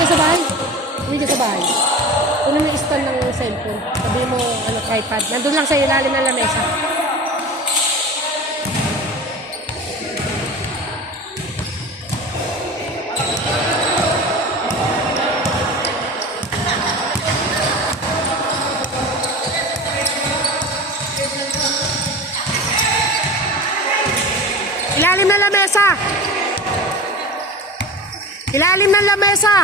ka sa bahay. Uwi ka sa bahay. Kunin mo yung stand ng cellphone. Sabi mo, tripod. Nandun lang sa ilalim ng lamesa. Ilalim ng lamesa! Ilalim ng lamesa!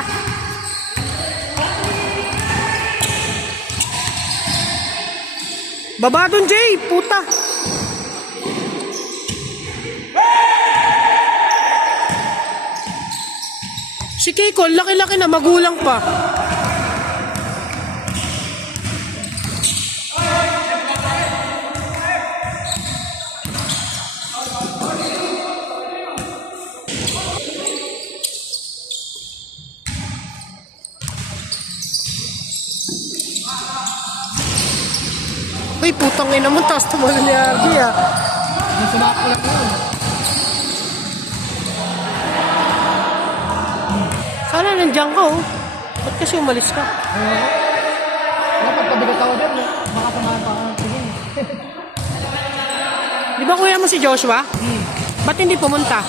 Baba dun, Jay! Puta! Si Kiko, laki-laki na, magulang pa. Uy, putang ina mo, taas tumalo ni Arby ah. Nasumako lang yun. Sana nandiyan ka oh. Ba't kasi umalis ka? Dapat pabigat ako din, baka samahan pa ang tingin. Di ba kuya mo si Joshua? Ba't hindi pumunta?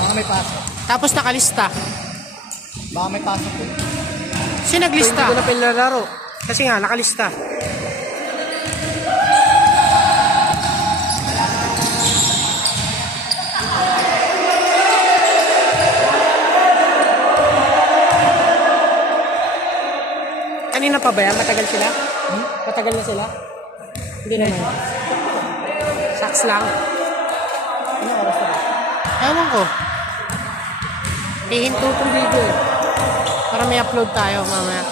Baka may pasok. Tapos nakalista. Baka may pasok eh. Sino naglista? Hindi ko na pinalaro. Kasi nga, nakalista. Kanina pa ba yan? Matagal sila? Matagal na sila? Hindi naman. Saks lang. Ano oras na ba? Ewan ko. Hihinto itong video eh. Para may upload tayo mamaya.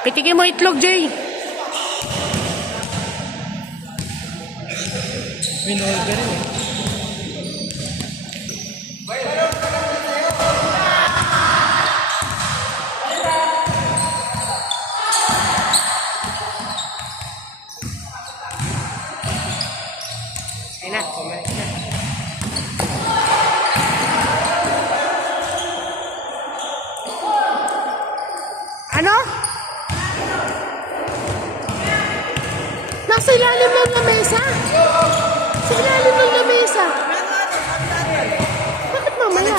Pitikin mo itlog, Jay. Binorder eh. Ayun na, kumalik na. Ano? Nasa ilalim ng lamesa? Sa ilalim ng lamesa? Bakit mamaya?